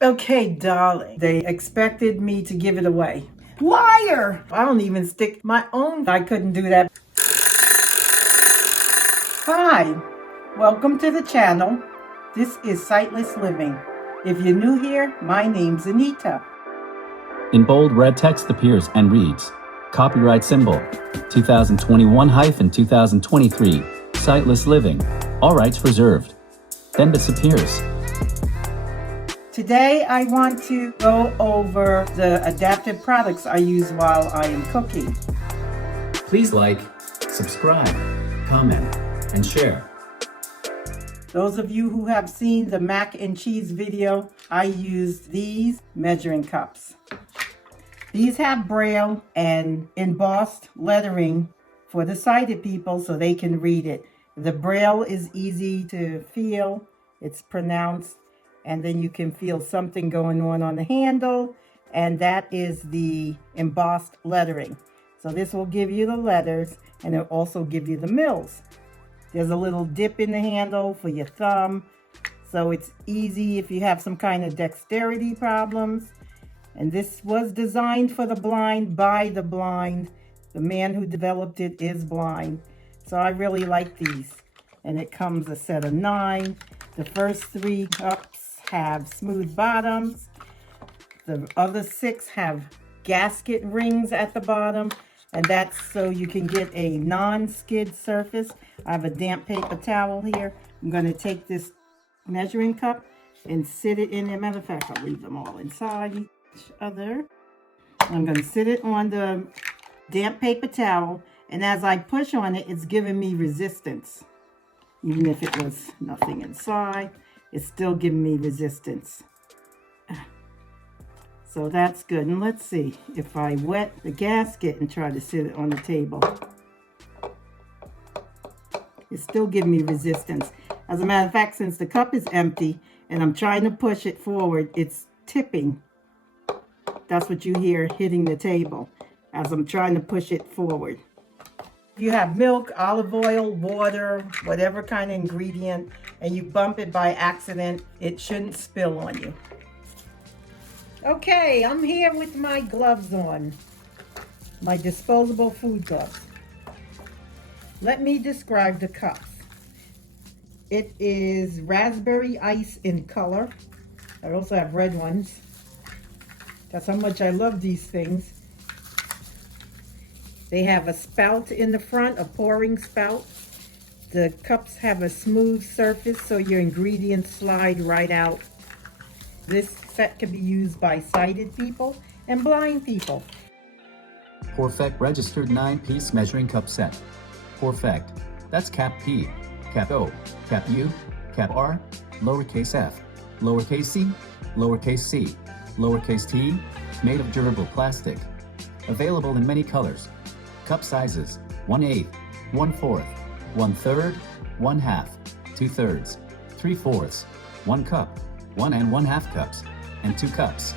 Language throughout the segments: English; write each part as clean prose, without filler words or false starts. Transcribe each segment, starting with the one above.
Okay, darling, they expected me to give it away. Liar! I don't even stick my own. I couldn't do that. Hi, welcome to the channel. This is Sightless Living. If you're new here, my name's Anita. In bold, red text appears and reads, copyright symbol, 2021-2023, Sightless Living, all rights reserved. Then disappears. Today I want to go over the adaptive products I use while I am cooking. Please like, subscribe, comment, and share. Those of you who have seen the mac and cheese video, I used these measuring cups. These have braille and embossed lettering for the sighted people so they can read it. The braille is easy to feel, it's pronounced, and then you can feel something going on the handle, and that is the embossed lettering. So this will give you the letters, and it'll also give you the mills. There's a little dip in the handle for your thumb, so it's easy if you have some kind of dexterity problems. And this was designed for the blind, by the blind. The man who developed it is blind. So I really like these. And it comes a set of 9. The first 3 cups have smooth bottoms. The other 6 have gasket rings at the bottom. And that's so you can get a non-skid surface. I have a damp paper towel here. I'm going to take this measuring cup and sit it in there. Matter of fact, I'll leave them all inside each other. I'm going to sit it on the damp paper towel, and as I push on it, it's giving me resistance. Even if it was nothing inside, it's still giving me resistance. So that's good. And let's see if I wet the gasket and try to sit it on the table. It's still giving me resistance. As a matter of fact, since the cup is empty and I'm trying to push it forward, it's tipping. That's what you hear hitting the table as I'm trying to push it forward. If you have milk, olive oil, water, whatever kind of ingredient, and you bump it by accident, it shouldn't spill on you. Okay, I'm here with my gloves on, my disposable food gloves. Let me describe the cups. It is raspberry ice in color. I also have red ones. That's how much I love these things. They have a spout in the front, a pouring spout. The cups have a smooth surface so your ingredients slide right out. This set can be used by sighted people and blind people. Perfect registered 9-piece measuring cup set. Perfect. That's cap P, cap O, cap U, cap R, lowercase f, lowercase c, lowercase c, lowercase t, made of durable plastic. Available in many colors. Cup sizes 1/8, 1/4, 1/3, 1/2, 2/3, 3/4, 1 cup, 1 1/2 cups, and 2 cups.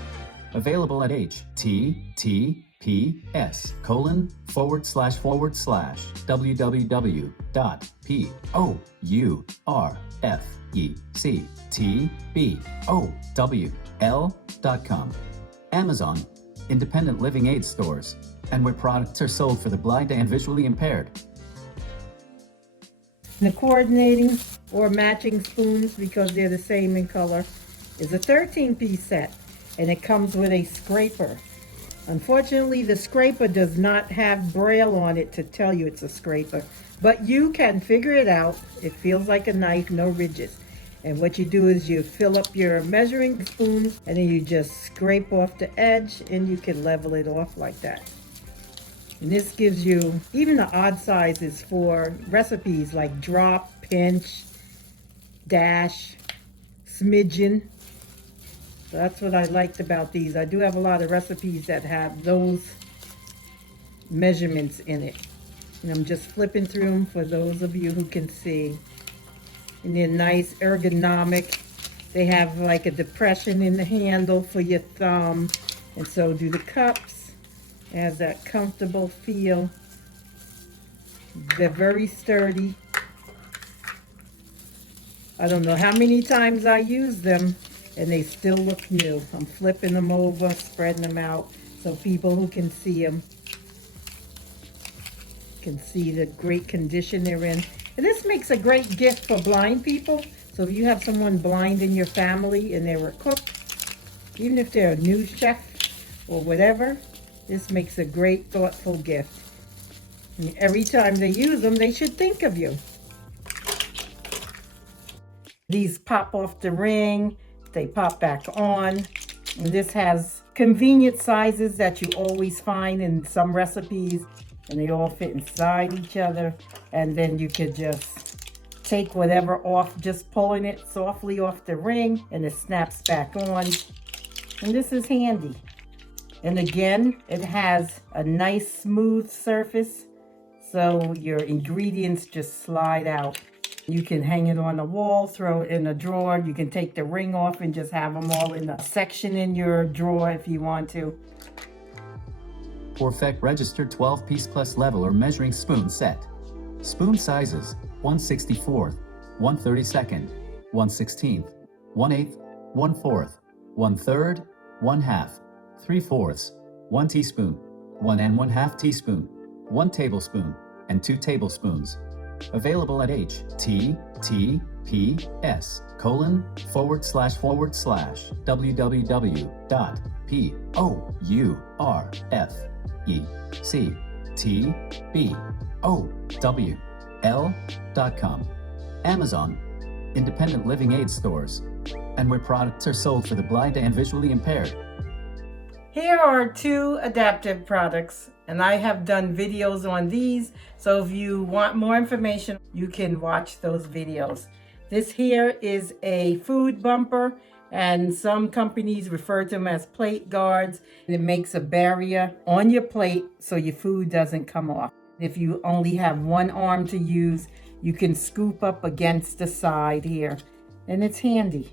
Available at https://www.pourfectbowl.com. Amazon, independent living aid stores, and where products are sold for the blind and visually impaired. The coordinating or matching spoons, because they're the same in color, is a 13-piece set, and it comes with a scraper. Unfortunately, the scraper does not have braille on it to tell you it's a scraper, but you can figure it out. It feels like a knife, no ridges. And what you do is you fill up your measuring spoon, and then you just scrape off the edge, and you can level it off like that. And this gives you even the odd sizes for recipes like drop, pinch, dash, smidgen. So that's what I liked about these. I do have a lot of recipes that have those measurements in it. And I'm just flipping through them for those of you who can see. And they're nice, ergonomic. They have like a depression in the handle for your thumb. And so do the cups. It has that comfortable feel. They're very sturdy. I don't know how many times I use them, and they still look new. I'm flipping them over, spreading them out, so people who can see them can see the great condition they're in. And this makes a great gift for blind people. So if you have someone blind in your family and they're a cook, even if they're a new chef or whatever, this makes a great, thoughtful gift. And every time they use them, they should think of you. These pop off the ring, they pop back on. And this has convenient sizes that you always find in some recipes, and they all fit inside each other. And then you could just take whatever off, just pulling it softly off the ring, and it snaps back on. And this is handy. And again, it has a nice smooth surface, so your ingredients just slide out. You can hang it on the wall, throw it in a drawer. You can take the ring off and just have them all in a section in your drawer if you want to. Perfect registered 12-piece plus level or measuring spoon set. Spoon sizes 1/64, 1/32, 1/16, 1/8, 1/4, 1/3, 1/2, 3/4, 1 teaspoon, 1 1/2 teaspoon, 1 tablespoon, and 2 tablespoons. Available at https://www.pourcetbowl.com, Amazon, independent living aid stores, and where products are sold for the blind and visually impaired. Here are 2 adaptive products, and I have done videos on these, so if you want more information, you can watch those videos. This here is a food bumper, and some companies refer to them as plate guards. It makes a barrier on your plate so your food doesn't come off. If you only have one arm to use, you can scoop up against the side here, and it's handy.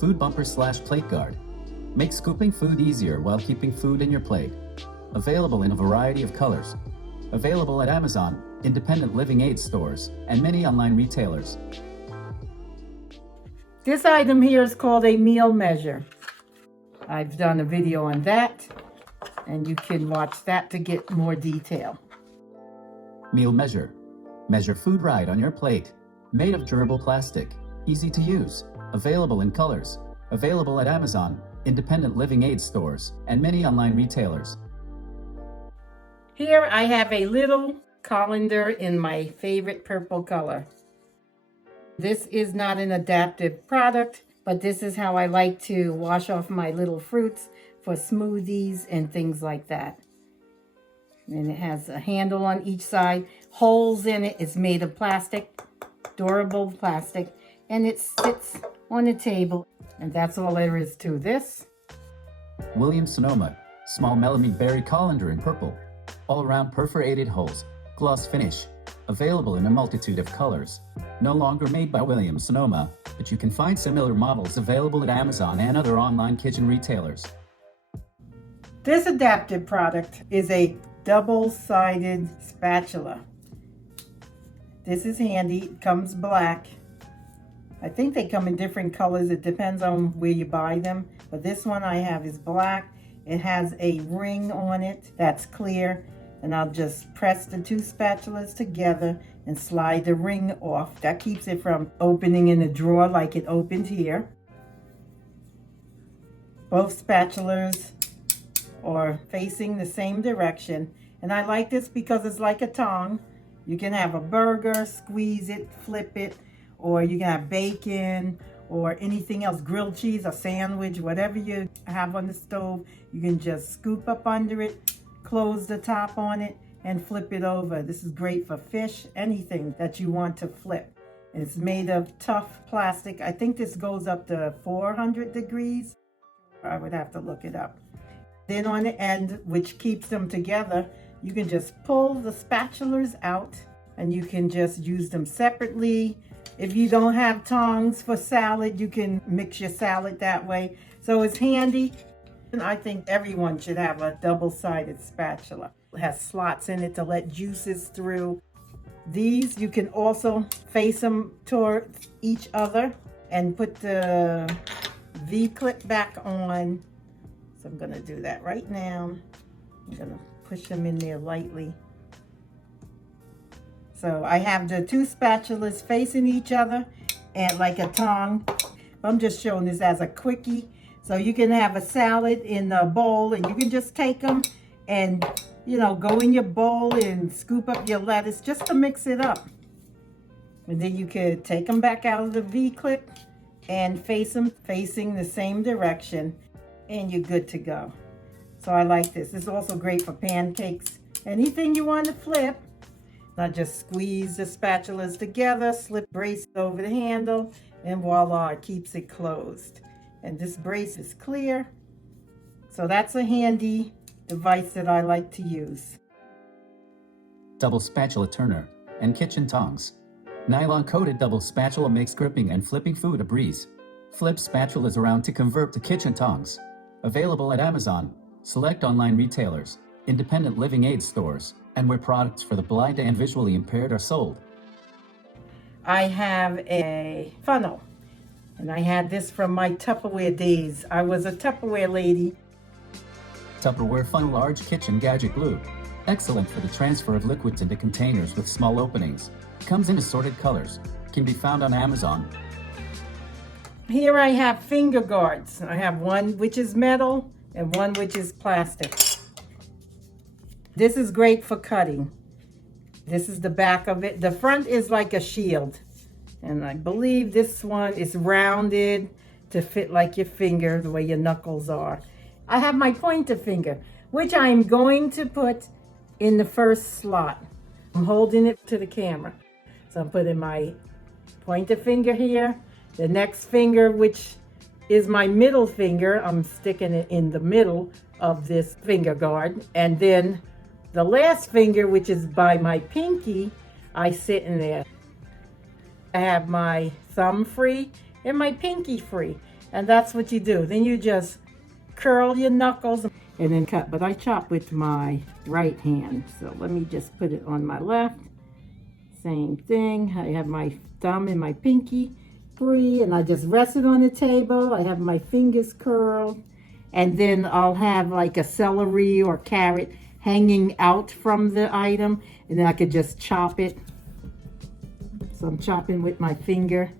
Food bumper / plate guard. Make scooping food easier while keeping food in your plate. Available in a variety of colors. Available at Amazon, independent living aid stores, and many online retailers. This item here is called a meal measure. I've done a video on that, and you can watch that to get more detail. Meal measure. Measure food right on your plate. Made of durable plastic. Easy to use. Available in colors. Available at Amazon, independent living aid stores, and many online retailers. Here I have a little colander in my favorite purple color. This is not an adaptive product, but this is how I like to wash off my little fruits for smoothies and things like that. And it has a handle on each side, holes in it. It's made of plastic, durable plastic, and it sits on the table. And that's all there is to this. Williams-Sonoma, small melamine berry colander in purple. All-around perforated holes, gloss finish. Available in a multitude of colors. No longer made by Williams-Sonoma, but you can find similar models available at Amazon and other online kitchen retailers. This adaptive product is a double-sided spatula. This is handy. It comes black. I think they come in different colors. It depends on where you buy them. But this one I have is black. It has a ring on it that's clear. And I'll just press the 2 spatulas together and slide the ring off. That keeps it from opening in a drawer like it opened here. Both spatulas are facing the same direction. And I like this because it's like a tongue. You can have a burger, squeeze it, flip it, or you can have bacon or anything else, grilled cheese, a sandwich, whatever you have on the stove. You can just scoop up under it, close the top on it, and flip it over. This is great for fish, anything that you want to flip. And it's made of tough plastic. I think this goes up to 400 degrees. I would have to look it up. Then on the end, which keeps them together, you can just pull the spatulas out and you can just use them separately. If you don't have tongs for salad, you can mix your salad that way. So it's handy. And I think everyone should have a double-sided spatula. It has slots in it to let juices through. These, you can also face them towards each other and put the V-clip back on. So I'm gonna do that right now. I'm gonna push them in there lightly. So I have the two spatulas facing each other and like a tongue. I'm just showing this as a quickie. So you can have a salad in a bowl and you can just take them and, you know, go in your bowl and scoop up your lettuce just to mix it up. And then you could take them back out of the V-clip and face them facing the same direction and you're good to go. So I like this. It's also great for pancakes. Anything you want to flip. Now just squeeze the spatulas together, slip brace over the handle, and voila, it keeps it closed. And this brace is clear. So that's a handy device that I like to use. Double spatula turner and kitchen tongs. Nylon-coated double spatula makes gripping and flipping food a breeze. Flip spatulas around to convert to kitchen tongs. Available at Amazon, select online retailers, independent living aid stores, and where products for the blind and visually impaired are sold. I have a funnel, and I had this from my Tupperware days. I was a Tupperware lady. Tupperware funnel large kitchen gadget glue. Excellent for the transfer of liquids into containers with small openings. Comes in assorted colors. Can be found on Amazon. Here I have finger guards. I have one which is metal and one which is plastic. This is great for cutting. This is the back of it. The front is like a shield. And I believe this one is rounded to fit like your finger, the way your knuckles are. I have my pointer finger, which I'm going to put in the first slot. I'm holding it to the camera. So I'm putting my pointer finger here. The next finger, which is my middle finger, I'm sticking it in the middle of this finger guard. And then the last finger, which is by my pinky, I sit in there. I have my thumb free and my pinky free. And that's what you do. Then you just curl your knuckles and then cut. But I chop with my right hand. So let me just put it on my left. Same thing. I have my thumb and my pinky free. And I just rest it on the table. I have my fingers curled. And then I'll have like a celery or carrot hanging out from the item, and then I could just chop it. So I'm chopping with my finger.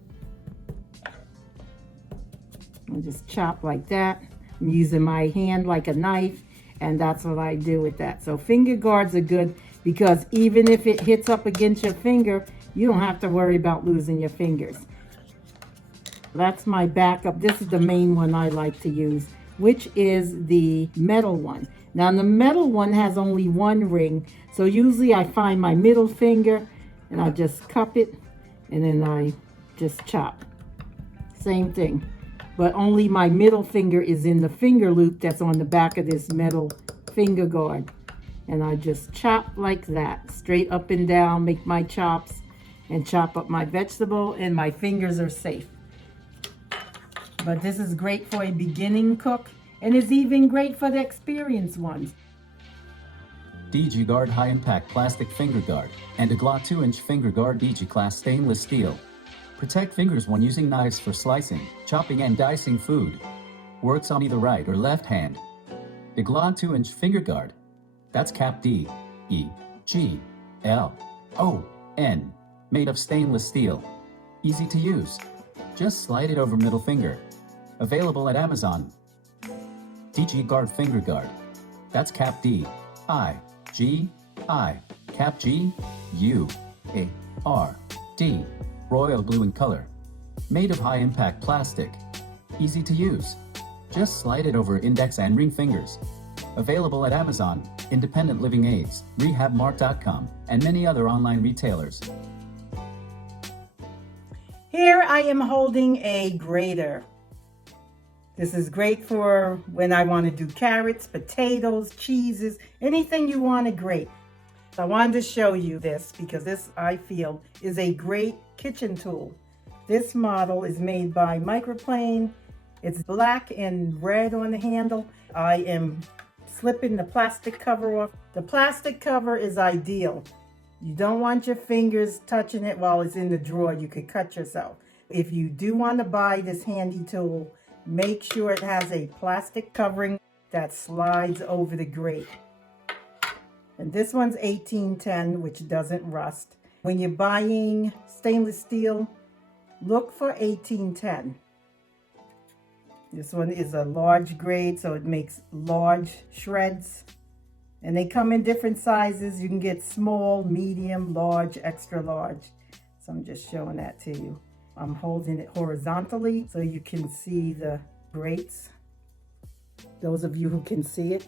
I'll just chop like that. I'm using my hand like a knife, and that's what I do with that. So finger guards are good because even if it hits up against your finger, you don't have to worry about losing your fingers. That's my backup. This is the main one I like to use, which is the metal one. Now the metal one has only one ring, so usually I find my middle finger and I just cup it and then I just chop. Same thing, but only my middle finger is in the finger loop that's on the back of this metal finger guard. And I just chop like that, straight up and down, make my chops and chop up my vegetable, and my fingers are safe. But this is great for a beginning cook. And it's even great for the experienced ones. DG Guard High Impact Plastic Finger Guard and a GLA 2-inch Finger Guard DG Class Stainless Steel. Protect fingers when using knives for slicing, chopping and dicing food. Works on either right or left hand. The GLA 2-inch Finger Guard. That's cap D, E, G, L, O, N. Made of stainless steel. Easy to use. Just slide it over middle finger. Available at Amazon. DG Guard Finger Guard. That's cap D, I, G, I, cap G, U, A, R, D, royal blue in color. Made of high impact plastic. Easy to use. Just slide it over index and ring fingers. Available at Amazon, Independent Living Aids, RehabMart.com, and many other online retailers. Here I am holding a grater. This is great for when I want to do carrots, potatoes, cheeses, anything you want to grate. I wanted to show you this because this, I feel, is a great kitchen tool. This model is made by Microplane. It's black and red on the handle. I am slipping the plastic cover off. The plastic cover is ideal. You don't want your fingers touching it while it's in the drawer. You could cut yourself. If you do want to buy this handy tool, make sure it has a plastic covering that slides over the grate. And this one's 1810, which doesn't rust. When you're buying stainless steel, look for 1810. This one is a large grade, so it makes large shreds. And they come in different sizes. You can get small, medium, large, extra large. So I'm just showing that to you. I'm holding it horizontally so you can see the grates. Those of you who can see it.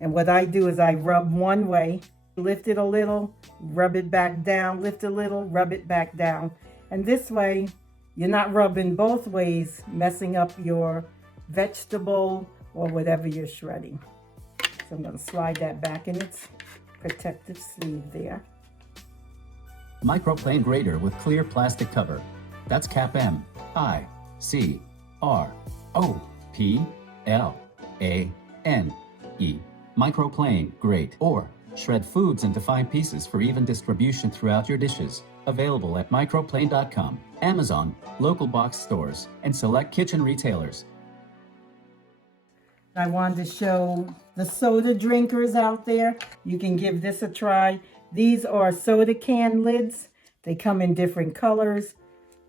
And what I do is I rub one way, lift it a little, rub it back down, lift a little, rub it back down. And this way, you're not rubbing both ways, messing up your vegetable or whatever you're shredding. So I'm going to slide that back in its protective sleeve there. Microplane grater with clear plastic cover. That's cap M I C R O P L A N E. Microplane grate, or shred foods into fine pieces for even distribution throughout your dishes. Available at microplane.com, Amazon, local box stores, and select kitchen retailers. I wanted to show the soda drinkers out there. You can give this a try. These are soda can lids. They come in different colors.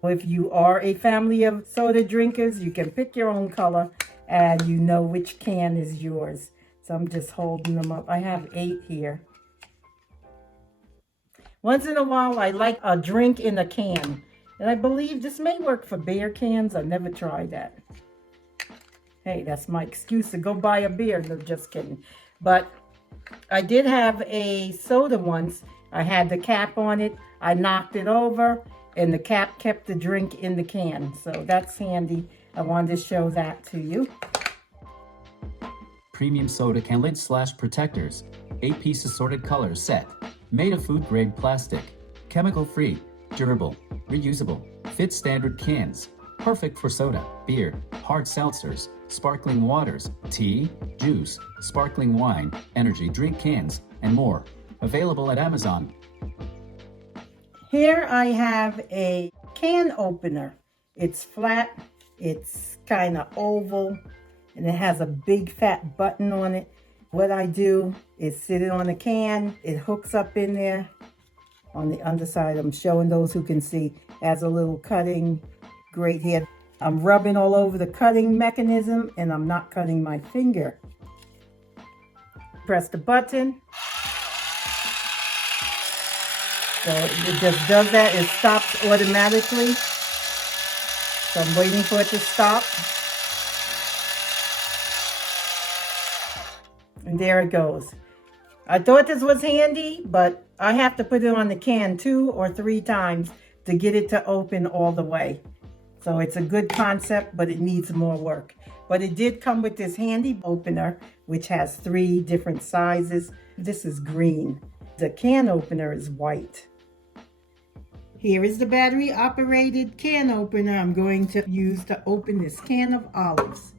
If you are a family of soda drinkers, you can pick your own color and you know which can is yours. So I'm just holding them up. I have 8 here. Once in a while, I like a drink in a can. And I believe this may work for beer cans. I've never tried that. Hey, that's my excuse to go buy a beer. No, just kidding. But I did have a soda once. I had the cap on it. I knocked it over, and the cap kept the drink in the can. So that's handy. I wanted to show that to you. Premium soda can lid / protectors. 8-piece assorted colors set. Made of food-grade plastic. Chemical-free. Durable. Reusable. Fit standard cans. Perfect for soda, beer, hard seltzers, sparkling waters, tea, juice, sparkling wine, energy drink cans, and more. Available at Amazon. Here I have a can opener. It's flat, it's kind of oval, and it has a big fat button on it. What I do is sit it on a can. It hooks up in there on the underside. I'm showing those who can see. It has a little cutting grate here. I'm rubbing all over the cutting mechanism, and I'm not cutting my finger. Press the button. So it just does that. It stops automatically. So I'm waiting for it to stop. And there it goes. I thought this was handy, but I have to put it on the can 2 or 3 times to get it to open all the way. So it's a good concept, but it needs more work. But it did come with this handy opener, which has 3 different sizes. This is green. The can opener is white. Here is the battery operated can opener I'm going to use to open this can of olives.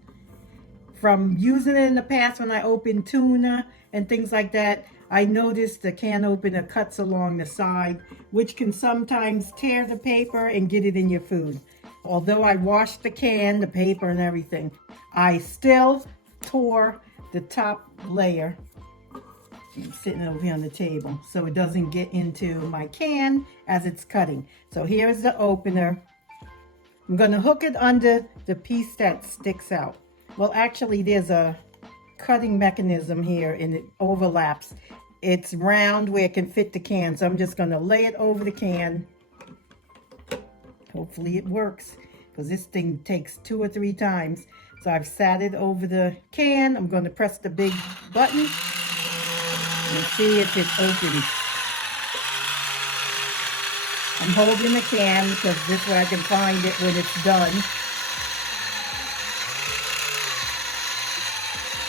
From using it in the past when I opened tuna and things like that, I noticed the can opener cuts along the side, which can sometimes tear the paper and get it in your food. Although I washed the can, the paper and everything, I still tore the top layer. I'm sitting over here on the table so it doesn't get into my can as it's cutting. So here's the opener. I'm going to hook it under the piece that sticks out. Well, actually, there's a cutting mechanism here and it overlaps. It's round where it can fit the can. So I'm just going to lay it over the can. Hopefully it works because this thing takes 2 or 3 times. So I've sat it over the can. I'm going to press the big button and see if it opens. I'm holding the can because this way I can find it when it's done.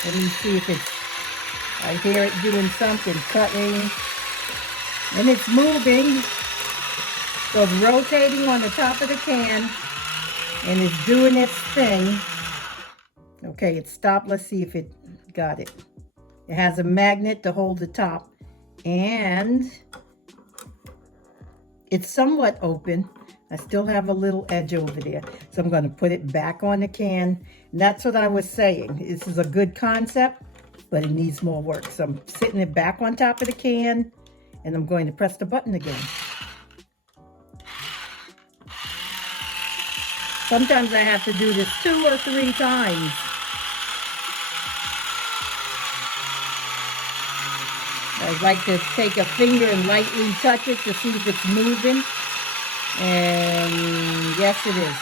Let me see if it's, I hear it doing something, cutting, and it's moving. So it's rotating on the top of the can, and it's doing its thing. Okay, it stopped. Let's see if it got it. It has a magnet to hold the top, and it's somewhat open, I still have a little edge over there. So I'm going to put it back on the can. And that's what I was saying. This is a good concept, but it needs more work. So I'm sitting it back on top of the can, and I'm going to press the button again. Sometimes I have to do this 2 or 3 times. I'd like to take a finger and lightly touch it to see if it's moving. And yes, it is.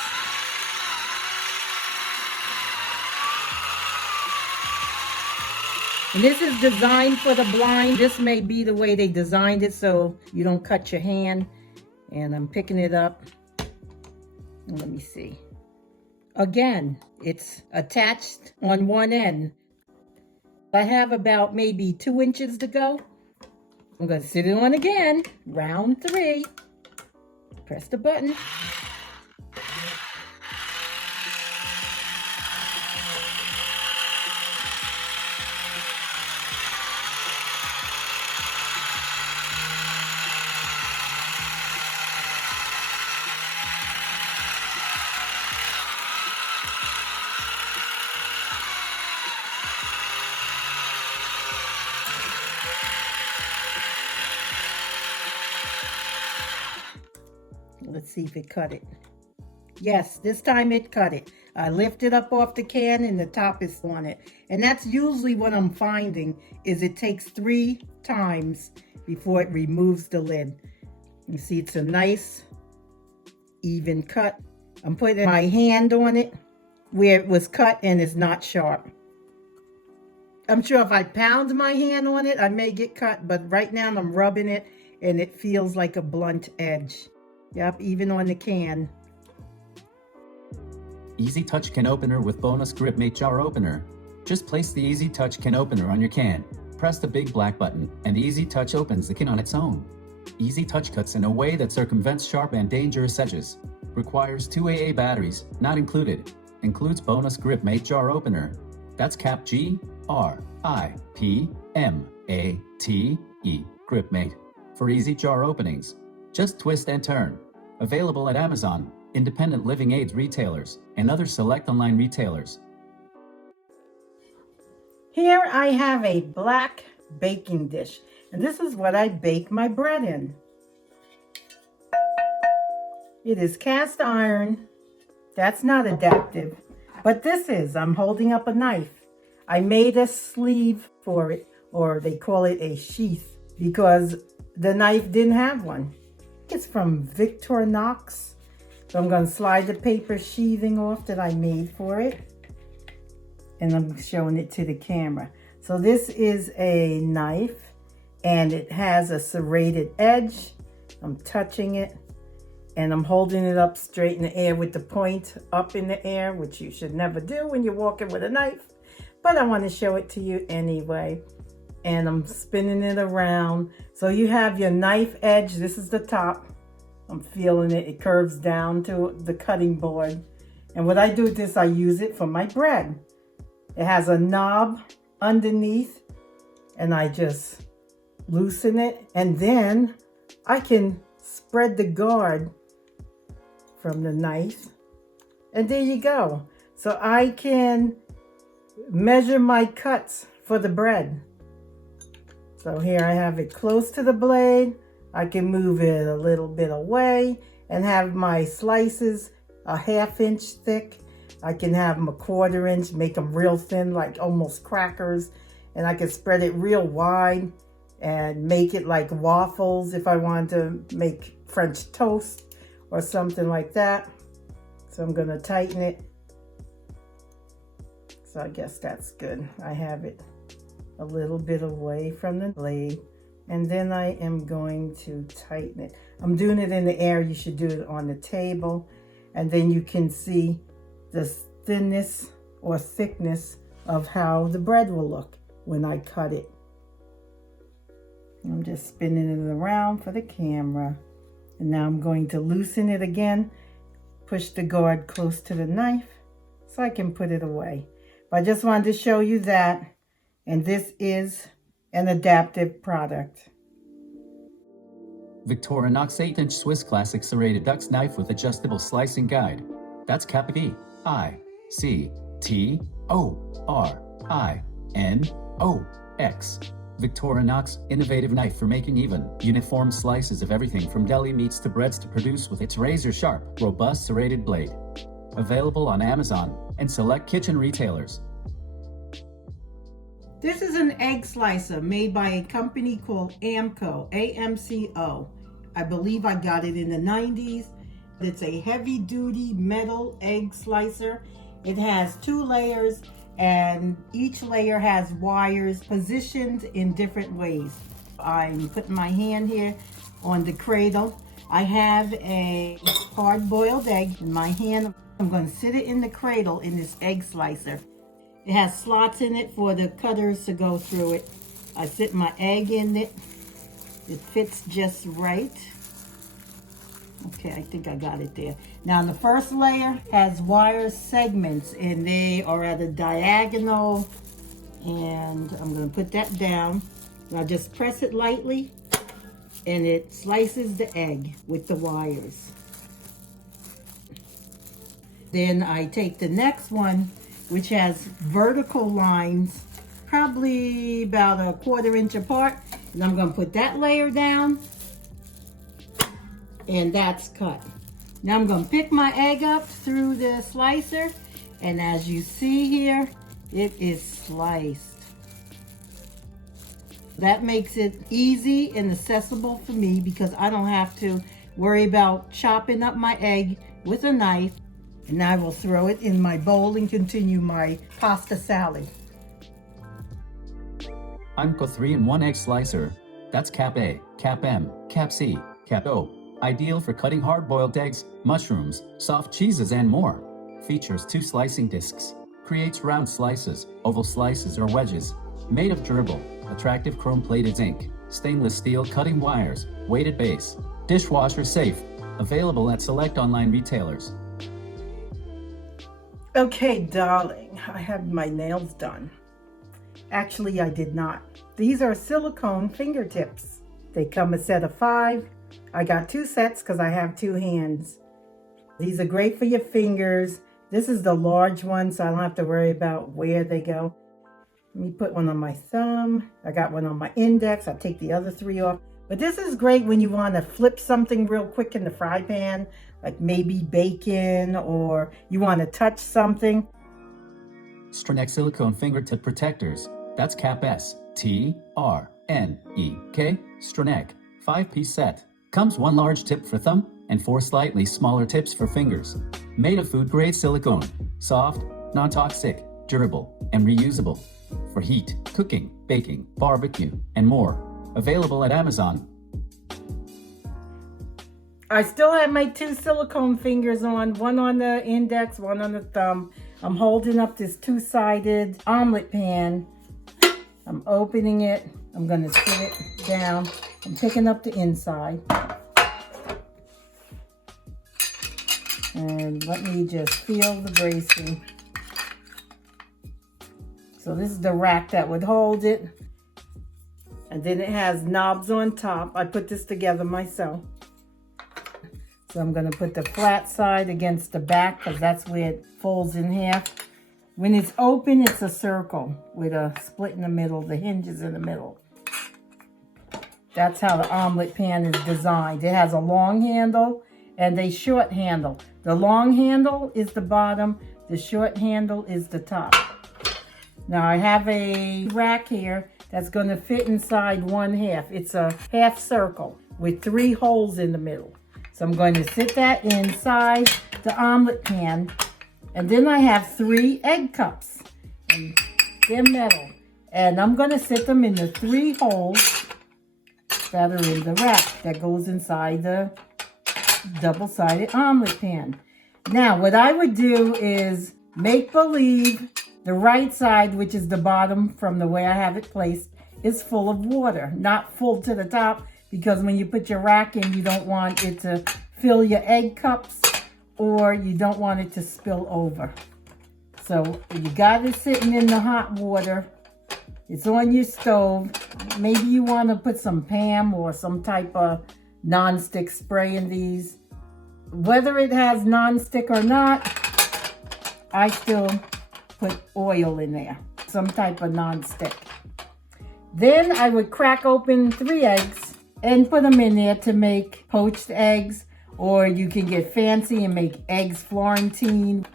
And this is designed for the blind. This may be the way they designed it so you don't cut your hand. And I'm picking it up. Let me see. Again, it's attached on one end. I have about maybe 2 inches to go. I'm going to sit it on again. Round 3. Press the button. Let's see if it cut it. Yes, this time it cut it. I lift it up off the can and the top is on it. And that's usually what I'm finding is it takes 3 times before it removes the lid. You see it's a nice even cut. I'm putting my hand on it where it was cut and it's not sharp. I'm sure if I pound my hand on it, I may get cut, but right now I'm rubbing it and it feels like a blunt edge. Yep, even on the can. Easy Touch Can Opener with bonus grip mate jar opener. Just place the Easy Touch Can Opener on your can. Press the big black button, and Easy Touch opens the can on its own. Easy Touch cuts in a way that circumvents sharp and dangerous edges. Requires 2 AA batteries, not included. Includes bonus grip mate jar opener. That's cap GRIPMATE, grip mate, for easy jar openings. Just twist and turn. Available at Amazon, independent living aids retailers, and other select online retailers. Here I have a black baking dish, and this is what I bake my bread in. It is cast iron. That's not adaptive, but this is. I'm holding up a knife. I made a sleeve for it, or they call it a sheath, because the knife didn't have one. It's from Victorinox. So I'm going to slide the paper sheathing off that I made for it. And I'm showing it to the camera. So this is a knife and it has a serrated edge. I'm touching it and I'm holding it up straight in the air with the point up in the air, which you should never do when you're walking with a knife. But I want to show it to you anyway. And I'm spinning it around. So you have your knife edge. This is the top. I'm feeling it. It curves down to the cutting board. And what I do with this, I use it for my bread. It has a knob underneath. And I just loosen it. And then I can spread the guard from the knife. And there you go. So I can measure my cuts for the bread. So here I have it close to the blade. I can move it a little bit away and have my slices a 1/2 inch thick. I can have them a 1/4 inch, make them real thin, like almost crackers. And I can spread it real wide and make it like waffles if I want to make French toast or something like that. So I'm gonna tighten it. So I guess that's good. I have it a little bit away from the blade, and then I am going to tighten it. I'm doing it in the air. You should do it on the table, and then you can see the thinness or thickness of how the bread will look when I cut it. I'm just spinning it around for the camera, and now I'm going to loosen it again, push the guard close to the knife so I can put it away. But I just wanted to show you that. And this is an adaptive product. Victorinox 8-inch Swiss Classic serrated Dux knife with adjustable slicing guide. That's Victorinox. Victorinox, innovative knife for making even, uniform slices of everything from deli meats to breads to produce with its razor-sharp, robust serrated blade. Available on Amazon and select kitchen retailers. This is an egg slicer made by a company called AMCO, A-M-C-O. I believe I got it in the 90s. It's a heavy-duty metal egg slicer. It has 2 layers, and each layer has wires positioned in different ways. I'm putting my hand here on the cradle. I have a hard-boiled egg in my hand. I'm going to sit it in the cradle in this egg slicer. It has slots in it for the cutters to go through it. I sit my egg in it. It fits just right. Okay, I think I got it there. Now the first layer has wire segments and they are at a diagonal, and I'm going to put that down. And I just press it lightly and it slices the egg with the wires. Then I take the next one, which has vertical lines, probably about a 1/4 inch apart, and I'm going to put that layer down, and that's cut. Now I'm going to pick my egg up through the slicer, and as you see here, it is sliced. That makes it easy and accessible for me because I don't have to worry about chopping up my egg with a knife. And I will throw it in my bowl and continue my pasta salad. AMCO 3-in-1 egg slicer. That's Cap A, Cap M, Cap C, Cap O. Ideal for cutting hard-boiled eggs, mushrooms, soft cheeses, and more. Features 2 slicing discs. Creates round slices, oval slices, or wedges. Made of durable, attractive chrome-plated zinc, stainless steel cutting wires, weighted base. Dishwasher safe. Available at select online retailers. Okay, darling, I have my nails done. Actually, I did not. These are silicone fingertips. They come a set of 5. I got 2 sets because I have 2 hands. These are great for your fingers. This is the large one, so I don't have to worry about where they go. Let me put one on my thumb. I got one on my index. I'll take the other 3 off. But this is great when you want to flip something real quick in the fry pan, like maybe bacon, or you want to touch something. Stranek silicone fingertip protectors. That's Cap S, T, R, N, E, K, Stranek. 5-piece set. Comes 1 large tip for thumb and 4 slightly smaller tips for fingers. Made of food-grade silicone. Soft, non-toxic, durable, and reusable. For heat, cooking, baking, barbecue, and more. Available at Amazon. I still have my 2 silicone fingers on, one on the index, one on the thumb. I'm holding up this 2-sided omelet pan. I'm opening it. I'm going to sit it down. I'm picking up the inside. And let me just feel the bracing. So this is the rack that would hold it. And then it has knobs on top. I put this together myself. So I'm going to put the flat side against the back because that's where it folds in half. When it's open, it's a circle with a split in the middle, the hinges in the middle. That's how the omelet pan is designed. It has a long handle and a short handle. The long handle is the bottom, the short handle is the top. Now I have a rack here that's going to fit inside 1/2. It's a half circle with 3 holes in the middle. So I'm going to sit that inside the omelet pan. And then I have 3 egg cups. And they're metal. And I'm going to sit them in the 3 holes that are in the rack that goes inside the double-sided omelet pan. Now, what I would do is make believe the right side, which is the bottom from the way I have it placed, is full of water, not full to the top, because when you put your rack in, you don't want it to fill your egg cups or you don't want it to spill over. So you got it sitting in the hot water. It's on your stove. Maybe you want to put some Pam or some type of non-stick spray in these. Whether it has non-stick or not, I still put oil in there, some type of non-stick. Then I would crack open 3 eggs and put them in there to make poached eggs, or you can get fancy and make eggs Florentine.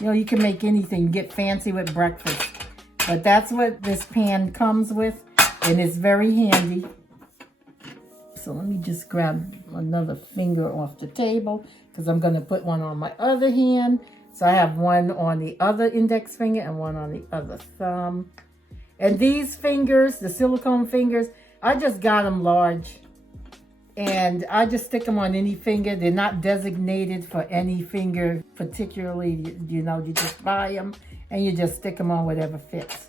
You know, you can make anything, get fancy with breakfast. But that's what this pan comes with, and it's very handy. So let me just grab another finger off the table, because I'm going to put one on my other hand. So I have one on the other index finger and one on the other thumb. And these fingers, the silicone fingers, I just got them large. And I just stick them on any finger. They're not designated for any finger particularly. You know, you just buy them and you just stick them on whatever fits.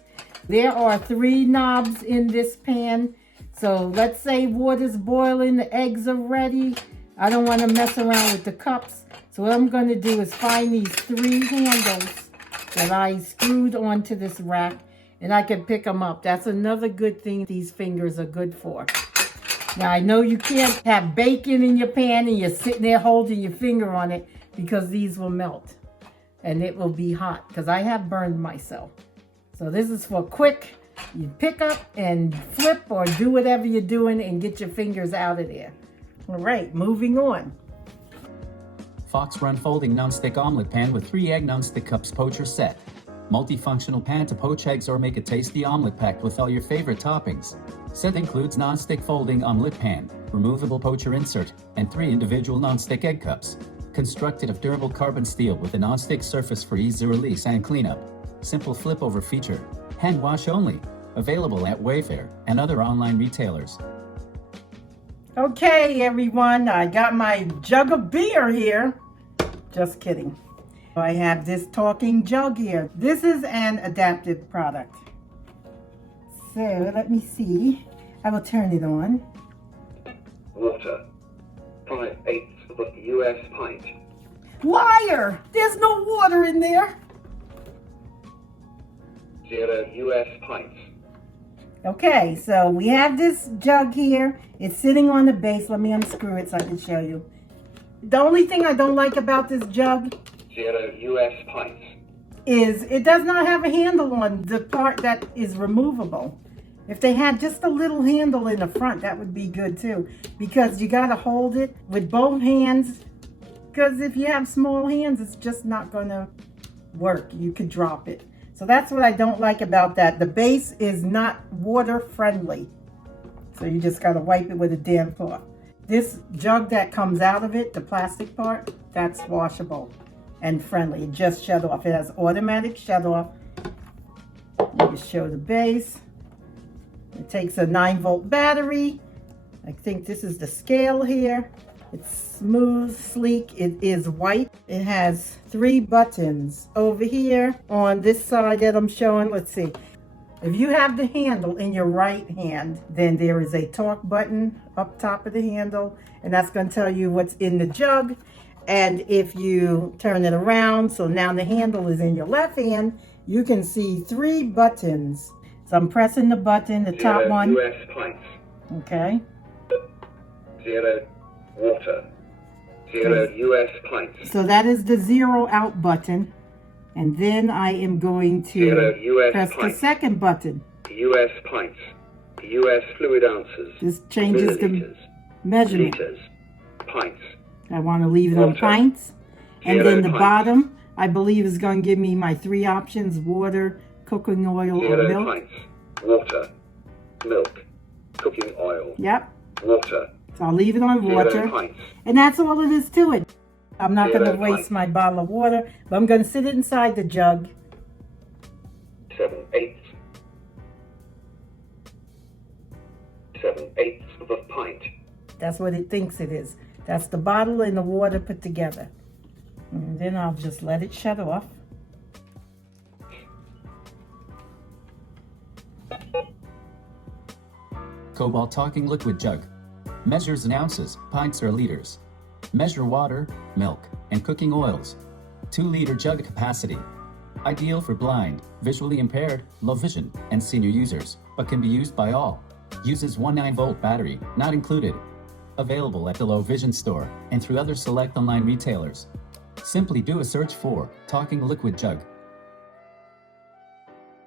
There are 3 knobs in this pan. So let's say water's boiling, the eggs are ready. I don't want to mess around with the cups. So what I'm going to do is find these 3 handles that I screwed onto this rack, and I can pick them up. That's another good thing these fingers are good for. Now, I know you can't have bacon in your pan and you're sitting there holding your finger on it, because these will melt and it will be hot, because I have burned myself. So this is for quick. You pick up and flip or do whatever you're doing and get your fingers out of there. All right, moving on. Fox Run Folding Non-Stick Omelet Pan with 3 egg non-stick cups poacher set. Multifunctional pan to poach eggs or make a tasty omelet packed with all your favorite toppings. Set includes non-stick folding omelet pan, removable poacher insert, and 3 individual non-stick egg cups. Constructed of durable carbon steel with a non-stick surface for easy release and cleanup. Simple flip over feature. Hand wash only. Available at Wayfair and other online retailers. Okay, everyone, I got my jug of beer here. Just kidding. I have this talking jug here. This is an adaptive product. So let me see. I will turn it on. Water. 5/8 of a U.S. pint. Liar! There's no water in there. 0 U.S. pints. Okay, so we have this jug here. It's sitting on the base. Let me unscrew it so I can show you. The only thing I don't like about this jug 0 U.S. pints. is it does not have a handle on the part that is removable. If they had just a little handle in the front, that would be good too, because you got to hold it with both hands, because if you have small hands, it's just not going to work. You could drop it. So that's what I don't like about that. The base is not water friendly, so you just got to wipe it with a damp cloth. This jug that comes out of it, the plastic part, that's washable and friendly. It just shut off. It has automatic shut off. You can show the base. It takes a 9-volt battery. I think this is the scale here. It's smooth, sleek. It is white. It has 3 buttons over here on this side that I'm showing. Let's see. If you have the handle in your right hand, then there is a talk button up top of the handle, and that's going to tell you what's in the jug. And if you turn it around, so now the handle is in your left hand, you can see 3 buttons. So I'm pressing the button, the top one. U.S. pints. Okay. 0 water. 0 U.S. pints. So that is the 0 out button. And then I am going to 0 U.S. press pints. the second button. U.S. pints. U.S. fluid ounces. This changes the milliliters, measurement. liters, pints. I want to leave it on Water. pints. And 0 then the pints. bottom, I believe, is going to give me my 3 options: water, cooking oil, or 0 milk. pints. Water. Milk. Cooking oil. Yep. Water. So I'll leave it on 0 water. pints. And that's all it is to it. I'm not going to 0 waste pints. my bottle of water, but I'm going to sit it inside the jug. 7/8. 7/8 of a pint. That's what it thinks it is. That's the bottle and the water put together. And then I'll just let it shut off. Cobalt Talking Liquid Jug. Measures in ounces, pints or liters. Measure water, milk, and cooking oils. 2-liter jug capacity. Ideal for blind, visually impaired, low vision, and senior users, but can be used by all. Uses one 9-volt battery, not included. Available at the Low Vision Store and through other select online retailers. Simply do a search for Talking Liquid Jug.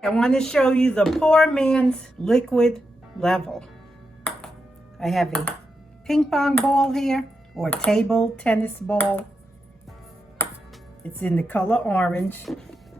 I want to show you the poor man's liquid level. I have a ping pong ball here, or table tennis ball. It's in the color orange.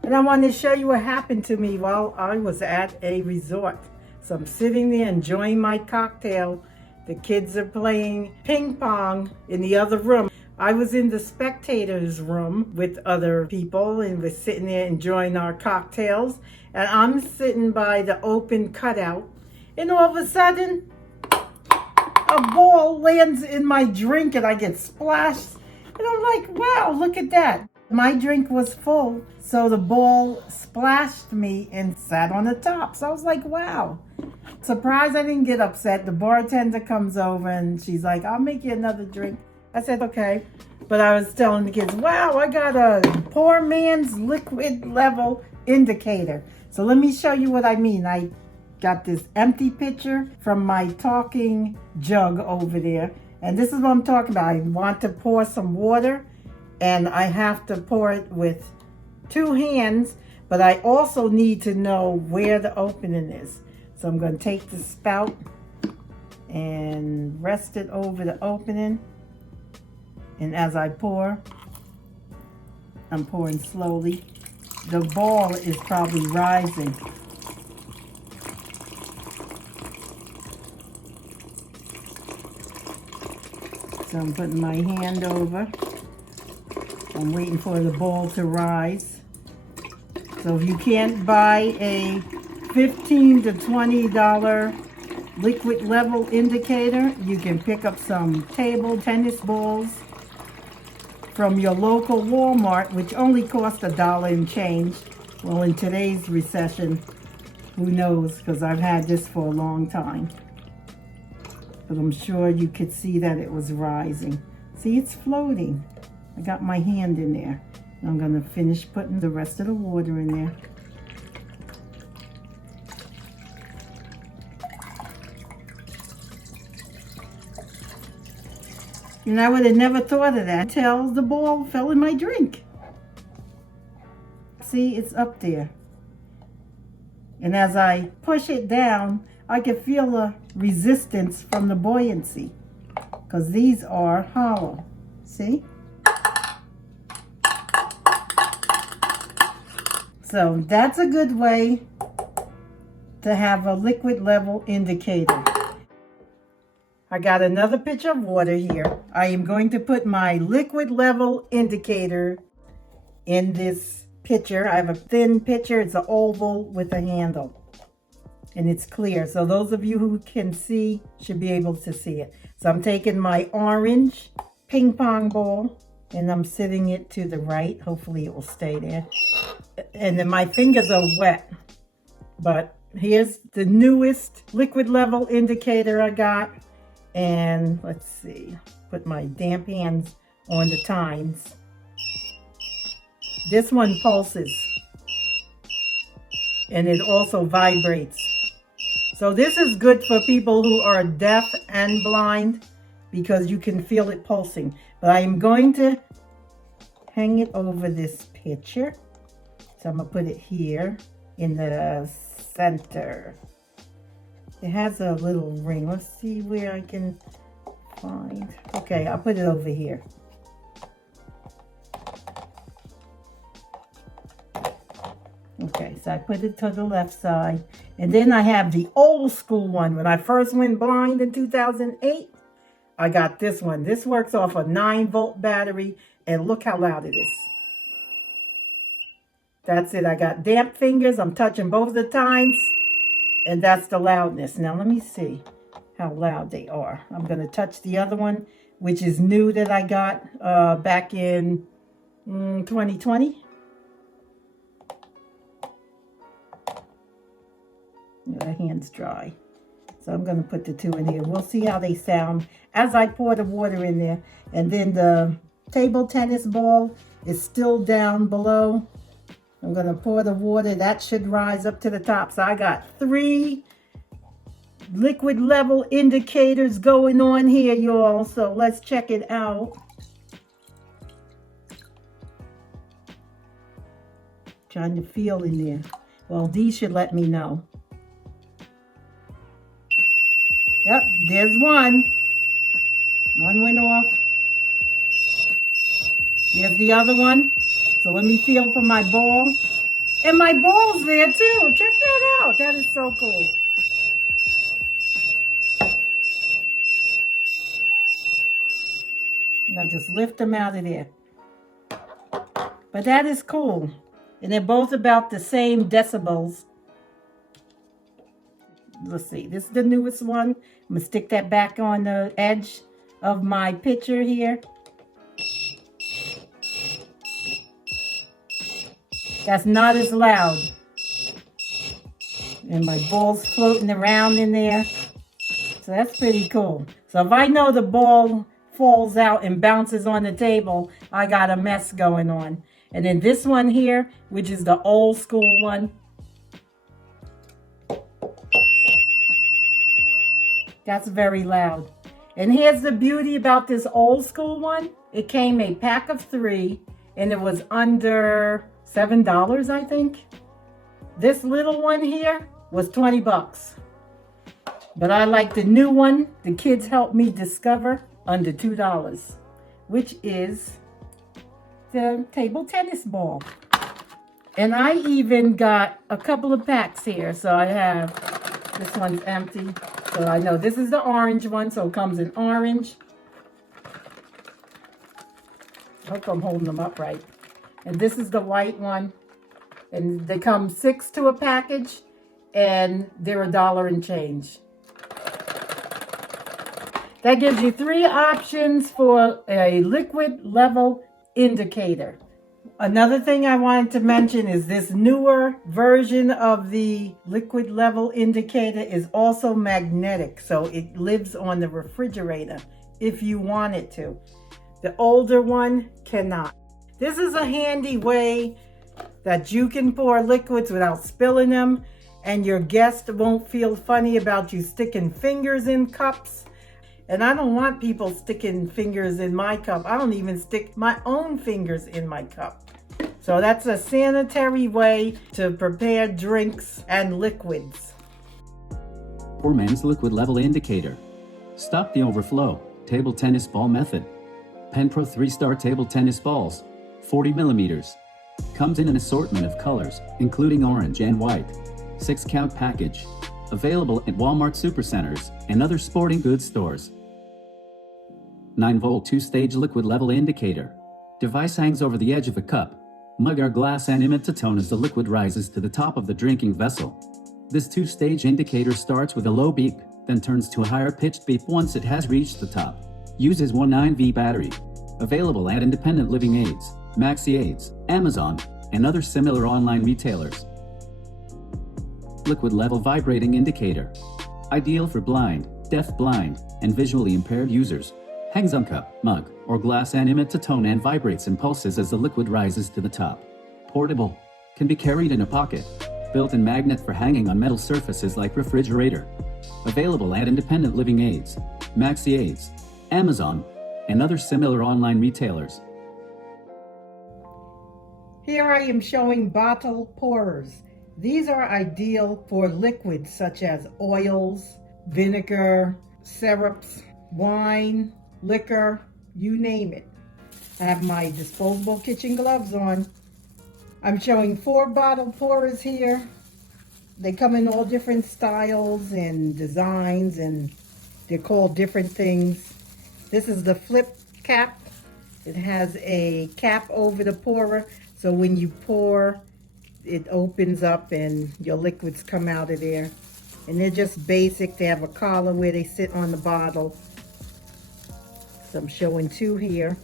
And I want to show you what happened to me while I was at a resort. So I'm sitting there enjoying my cocktail. The kids are playing ping pong in the other room. I was in the spectators room with other people and we're sitting there enjoying our cocktails. And I'm sitting by the open cutout. And all of a sudden, a ball lands in my drink and I get splashed. And I'm like, wow, look at that. My drink was full, so the ball splashed me and sat on the top. So I was like, wow. Surprised I didn't get upset. The bartender comes over and she's like, I'll make you another drink. I said, okay. But I was telling the kids, wow, I got a poor man's liquid level indicator. So let me show you what I mean. I got this empty pitcher from my talking jug over there. And this is what I'm talking about. I want to pour some water. And I have to pour it with 2 hands, but I also need to know where the opening is. So I'm going to take the spout and rest it over the opening. And as I pour, I'm pouring slowly. The ball is probably rising. So I'm putting my hand over. I'm waiting for the ball to rise. So if you can't buy a $15 to $20 liquid level indicator, you can pick up some table tennis balls from your local Walmart, which only cost $1 and change. Well, in today's recession, who knows, because I've had this for a long time. But I'm sure you could see that it was rising. See, it's floating. I got my hand in there. I'm going to finish putting the rest of the water in there. And I would have never thought of that until the ball fell in my drink. See, it's up there. And as I push it down, I can feel the resistance from the buoyancy, because these are hollow. See? So that's a good way to have a liquid level indicator. I got another pitcher of water here. I am going to put my liquid level indicator in this pitcher. I have a thin pitcher. It's an oval with a handle. And it's clear. So those of you who can see should be able to see it. So I'm taking my orange ping pong ball and I'm sitting it to the right. Hopefully it will stay there. And then my fingers are wet. But here's the newest liquid level indicator I got. And let's see, put my damp hands on the tines. This one pulses. And it also vibrates. So this is good for people who are deaf and blind because you can feel it pulsing. But I am going to hang it over this pitcher. So I'm going to put it here in the center. It has a little ring. Let's see where I can find. Okay, I'll put it over here. Okay, so I put it to the left side. And then I have the old school one. When I first went blind in 2008, I got this one. This works off a 9-volt battery. And look how loud it is. That's it. I got damp fingers. I'm touching both the tines. And that's the loudness. Now let me see how loud they are. I'm going to touch the other one, which is new that I got back in 2020. My hand's dry. So I'm going to put the 2 in here. We'll see how they sound as I pour the water in there. And then the table tennis ball is still down below. I'm going to pour the water. That should rise up to the top. So I got 3 liquid level indicators going on here, y'all. So let's check it out. Trying to feel in there. Well, these should let me know. Yep, there's one. One went off. Here's the other one. So let me feel for my ball. And my ball's there too. Check that out. That is so cool. I'll just lift them out of there. But that is cool. And they're both about the same decibels. Let's see. This is the newest one. I'm going to stick that back on the edge of my picture here. That's not as loud. And my ball's floating around in there. So that's pretty cool. So if I know the ball falls out and bounces on the table, I got a mess going on. And then this one here, which is the old school one. That's very loud. And here's the beauty about this old school one. It came a pack of 3 and it was under $7, I think. This little one here was 20 bucks. But I like the new one the kids helped me discover, under $2, which is the table tennis ball. And I even got a couple of packs here. So I have, this one's empty. So I know this is the orange one, so it comes in orange. I hope I'm holding them up right. And this is the white one. And they come 6 to a package, and they're $1 and change. That gives you 3 options for a liquid level indicator. Another thing I wanted to mention is this newer version of the liquid level indicator is also magnetic, so it lives on the refrigerator if you want it to. The older one cannot. This is a handy way that you can pour liquids without spilling them, and your guest won't feel funny about you sticking fingers in cups. And I don't want people sticking fingers in my cup. I don't even stick my own fingers in my cup. So that's a sanitary way to prepare drinks and liquids. Poor man's liquid level indicator. Stop the overflow. Table tennis ball method. Pen Pro 3-star table tennis balls. 40 millimeters. Comes in an assortment of colors, including orange and white. 6-count package. Available at Walmart Supercenters and other sporting goods stores. 9-volt 2-stage liquid level indicator. Device hangs over the edge of a cup, mug or glass and emits a tone as the liquid rises to the top of the drinking vessel. This 2-stage indicator starts with a low beep, then turns to a higher pitched beep once it has reached the top. Uses 19V battery. Available at independent living aids, Maxi Aids, Amazon, and other similar online retailers. Liquid level vibrating indicator. Ideal for blind, deaf-blind, and visually impaired users. Hangs on cup, mug, or glass and emits a tone and vibrates and pulses as the liquid rises to the top. Portable. Can be carried in a pocket. Built-in magnet for hanging on metal surfaces like refrigerator. Available at independent living aids, Maxi Aids, Amazon, and other similar online retailers. Here I am showing bottle pourers. These are ideal for liquids such as oils, vinegar, syrups, wine, liquor, you name it. I have my disposable kitchen gloves on. I'm showing 4 bottle pourers here. They come in all different styles and designs, and they're called different things. This is the flip cap. It has a cap over the pourer, so when you pour, it opens up and your liquids come out of there. And they're just basic. They have a collar where they sit on the bottle. So I'm showing 2 here.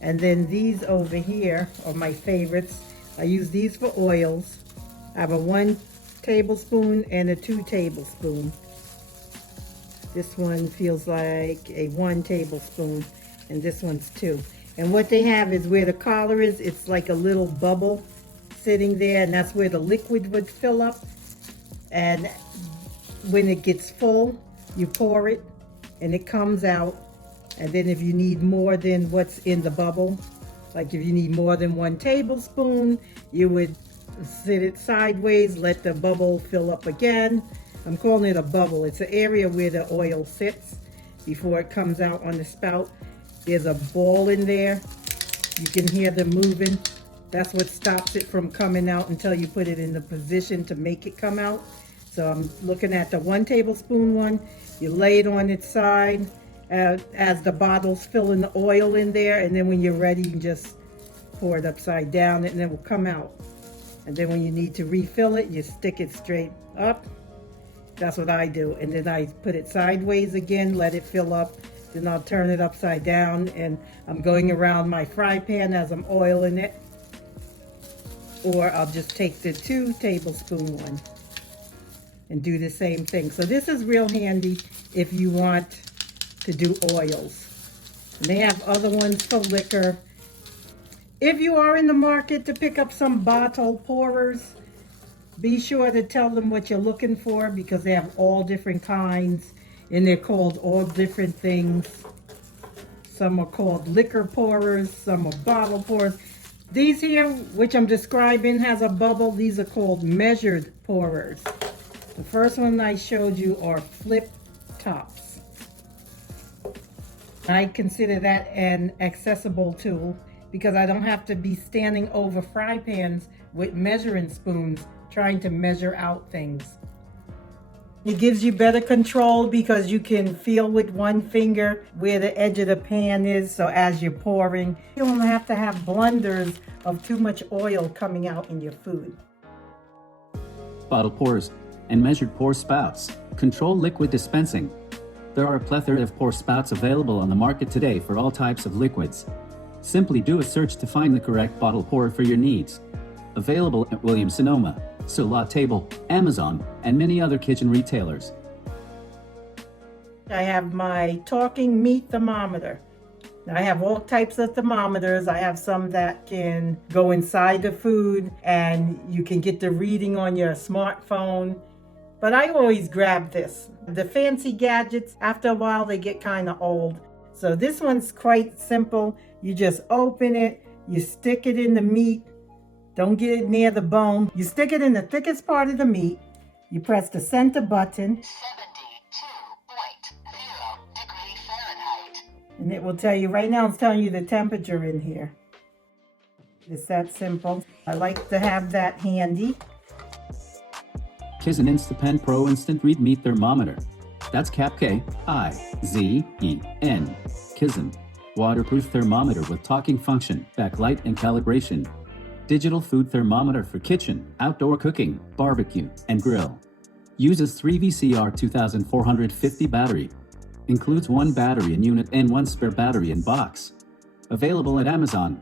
And then these over here are my favorites. I use these for oils. I have a 1 tablespoon and a 2 tablespoon. This one feels like a 1 tablespoon, and this one's 2. And what they have is where the collar is, it's like a little bubble sitting there, and that's where the liquid would fill up. And when it gets full, you pour it and it comes out. And then if you need more than what's in the bubble, like if you need more than 1 tablespoon, you would sit it sideways, let the bubble fill up again. I'm calling it a bubble. It's an area where the oil sits before it comes out on the spout. There's a ball in there. You can hear them moving. That's what stops it from coming out until you put it in the position to make it come out. So I'm looking at the 1 tablespoon one. You lay it on its side as the bottle's filling the oil in there, and then when you're ready, you can just pour it upside down and it will come out. And then when you need to refill it, you stick it straight up. That's what I do. And then I put it sideways again, let it fill up. Then I'll turn it upside down, and I'm going around my fry pan as I'm oiling it. Or I'll just take the 2 tablespoon one and do the same thing. So this is real handy if you want to do oils. And they have other ones for liquor. If you are in the market to pick up some bottle pourers, be sure to tell them what you're looking for, because they have all different kinds and they're called all different things. Some are called liquor pourers, some are bottle pourers. These here, which I'm describing, has a bubble. These are called measured pourers. The first one I showed you are flip tops. I consider that an accessible tool because I don't have to be standing over fry pans with measuring spoons trying to measure out things. It gives you better control because you can feel with one finger where the edge of the pan is, so as you're pouring, you don't have to have blunders of too much oil coming out in your food. Bottle pours and measured pour spouts control liquid dispensing. There are a plethora of pour spouts available on the market today for all types of liquids. Simply do a search to find the correct bottle pour for your needs. Available at Williams-Sonoma, Sola Table, Amazon, and many other kitchen retailers. I have my talking meat thermometer. I have all types of thermometers. I have some that can go inside the food and you can get the reading on your smartphone. But I always grab this. The fancy gadgets, after a while, they get kind of old. So this one's quite simple. You just open it, you stick it in the meat. Don't get it near the bone. You stick it in the thickest part of the meat. You press the center button. 72.0 degree Fahrenheit. And it will tell you, right now it's telling you the temperature in here. It's that simple. I like to have that handy. Kizen Instapen Pro Instant Read Meat Thermometer. That's Kizen. Kizen. Waterproof thermometer with talking function, backlight and calibration. Digital food thermometer for kitchen, outdoor cooking, barbecue, and grill. Uses 3 VCR 2450 battery. Includes 1 battery in unit and 1 spare battery in box. Available at Amazon.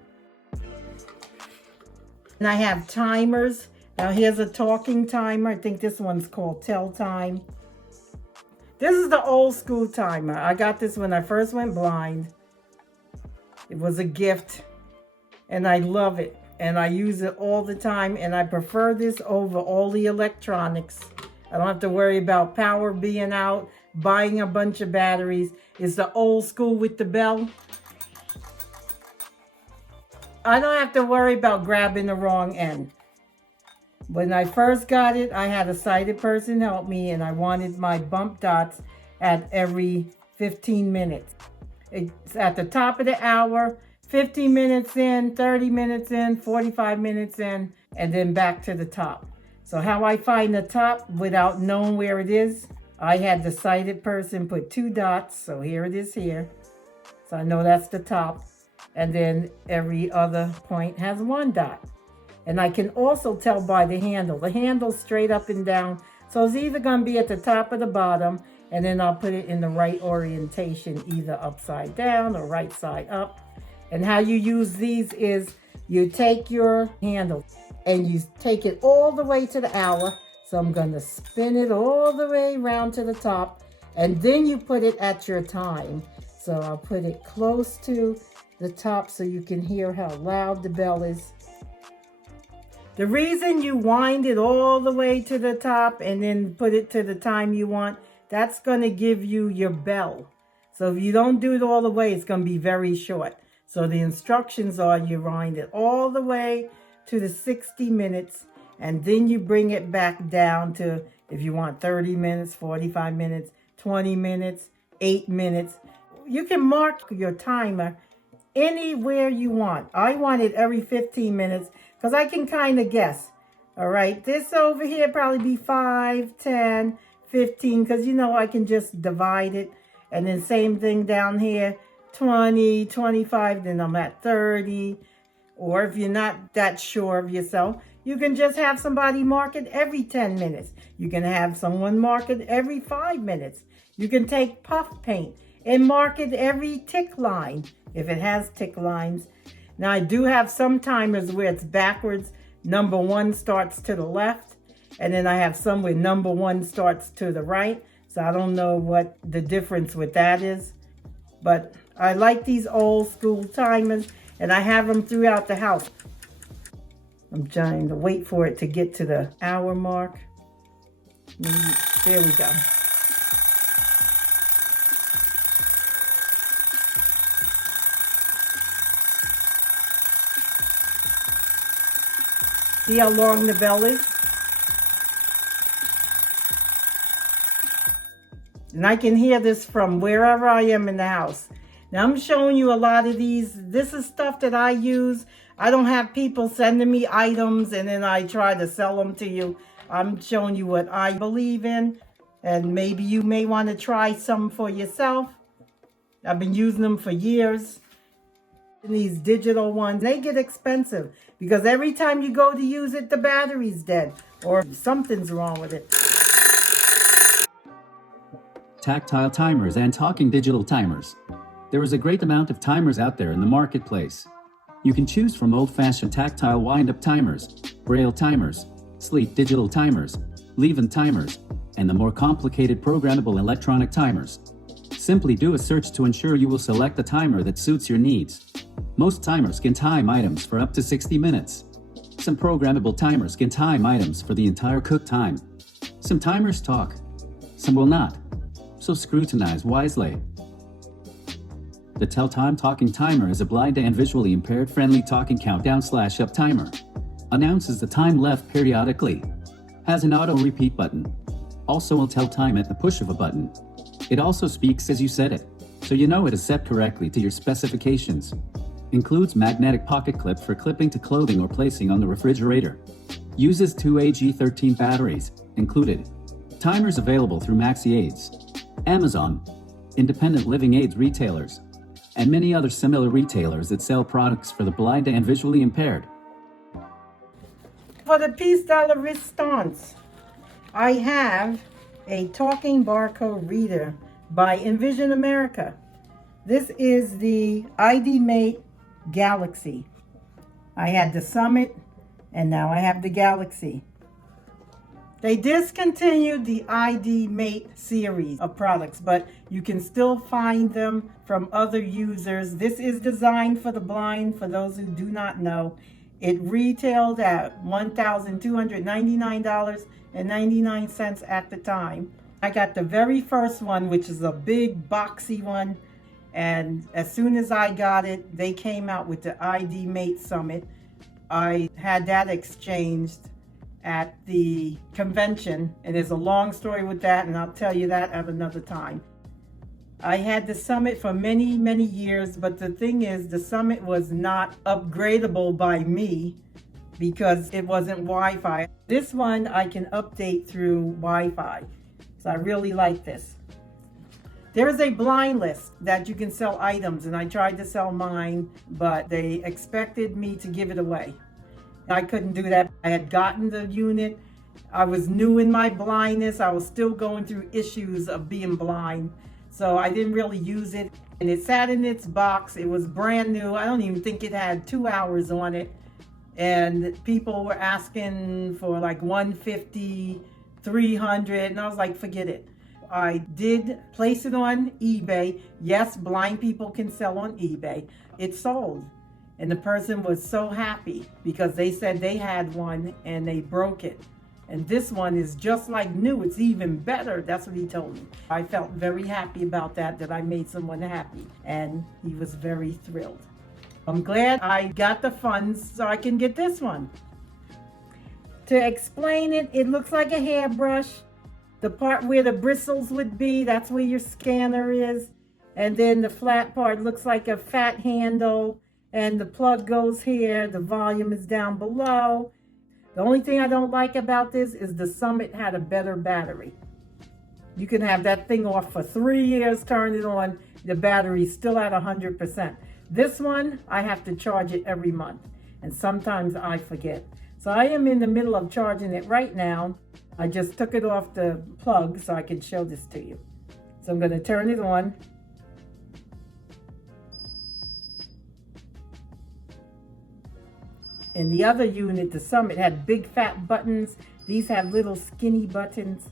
And I have timers. Now here's a talking timer. I think this one's called Tell Time. This is the old school timer. I got this when I first went blind. It was a gift and I love it. And I use it all the time, and I prefer this over all the electronics. I don't have to worry about power being out, buying a bunch of batteries. It's the old school with the bell. I don't have to worry about grabbing the wrong end. When I first got it, I had a sighted person help me, and I wanted my bump dots at every 15 minutes. It's at the top of the hour, 15 minutes in, 30 minutes in, 45 minutes in, and then back to the top. So how I find the top without knowing where it is, I had the sighted person put 2 dots. So here it is here. So I know that's the top. And then every other point has 1 dot. And I can also tell by the handle. The handle's straight up and down. So it's either going to be at the top or the bottom. And then I'll put it in the right orientation, either upside down or right side up. And how you use these is you take your handle and you take it all the way to the hour. So I'm going to spin it all the way around to the top. And then you put it at your time. So I'll put it close to the top so you can hear how loud the bell is. The reason you wind it all the way to the top and then put it to the time you want, that's going to give you your bell. So if you don't do it all the way, it's going to be very short. So the instructions are you wind it all the way to the 60 minutes, and then you bring it back down to, if you want 30 minutes, 45 minutes, 20 minutes, 8 minutes. You can mark your timer anywhere you want. I want it every 15 minutes because I can kind of guess. All right, this over here probably be 5, 10, 15, because you know I can just divide it. And then same thing down here, 20, 25, then I'm at 30. Or if you're not that sure of yourself, you can just have somebody mark it every 10 minutes. You can have someone mark it every 5 minutes. You can take puff paint and mark it every tick line, if it has tick lines. Now I do have some timers where it's backwards. Number 1 starts to the left, and then I have some where number 1 starts to the right. So I don't know what the difference with that is. But I like these old school timers, and I have them throughout the house. I'm trying to wait for it to get to the hour mark. There we go. See how long the bell is? And I can hear this from wherever I am in the house. Now I'm showing you a lot of these. This is stuff that I use. I don't have people sending me items and then I try to sell them to you. I'm showing you what I believe in, and maybe you may want to try some for yourself. I've been using them for years. And these digital ones, they get expensive because every time you go to use it, the battery's dead or something's wrong with it. Tactile timers and talking digital timers. There is a great amount of timers out there in the marketplace. You can choose from old-fashioned tactile wind-up timers, braille timers, sleek digital timers, leave-in timers, and the more complicated programmable electronic timers. Simply do a search to ensure you will select a timer that suits your needs. Most timers can time items for up to 60 minutes. Some programmable timers can time items for the entire cook time. Some timers talk, some will not. So scrutinize wisely. The Tell Time Talking Timer is a blind and visually impaired friendly talking countdown/up timer. Announces the time left periodically. Has an auto repeat button. Also will tell time at the push of a button. It also speaks as you set it, so you know it is set correctly to your specifications. Includes magnetic pocket clip for clipping to clothing or placing on the refrigerator. Uses 2 AG13 batteries, included. Timers available through Maxi Aids, Amazon, independent living aids retailers, and many other similar retailers that sell products for the blind and visually impaired. For the piece de la resistance, I have a talking barcode reader by Envision America. This is the ID Mate Galaxy. I had the Summit and now I have the Galaxy. They discontinued the ID Mate series of products, but you can still find them from other users. This is designed for the blind, for those who do not know. It retailed at $1,299.99 at the time. I got the very first one, which is a big boxy one. And as soon as I got it, they came out with the ID Mate Summit. I had that exchanged at the convention, and there's a long story with that, and I'll tell you that at another time. I had the Summit for many, many years, but the thing is, the Summit was not upgradable by me because it wasn't Wi-Fi. This one I can update through Wi-Fi, so I really like this. There is a blind list that you can sell items, and I tried to sell mine, but they expected me to give it away. I couldn't do that. I had gotten the unit. I was new in my blindness. I was still going through issues of being blind. So I didn't really use it. And it sat in its box. It was brand new. I don't even think it had 2 hours on it. And people were asking for like $150, $300. And I was like, forget it. I did place it on eBay. Yes, blind people can sell on eBay. It sold. And the person was so happy because they said they had one and they broke it. And this one is just like new. It's even better. That's what he told me. I felt very happy about that I made someone happy. And he was very thrilled. I'm glad I got the funds so I can get this one. To explain it, it looks like a hairbrush. The part where the bristles would be, that's where your scanner is. And then the flat part looks like a fat handle. And the plug goes here. The volume is down below. The only thing I don't like about this is the Summit had a better battery. You can have that thing off for 3 years, turn it on, the battery's still at 100%. This one, I have to charge it every month, and sometimes I forget. So I am in the middle of charging it right now. I just took it off the plug so I can show this to you. So I'm going to turn it on. In the other unit, the Summit had big fat buttons. These have little skinny buttons.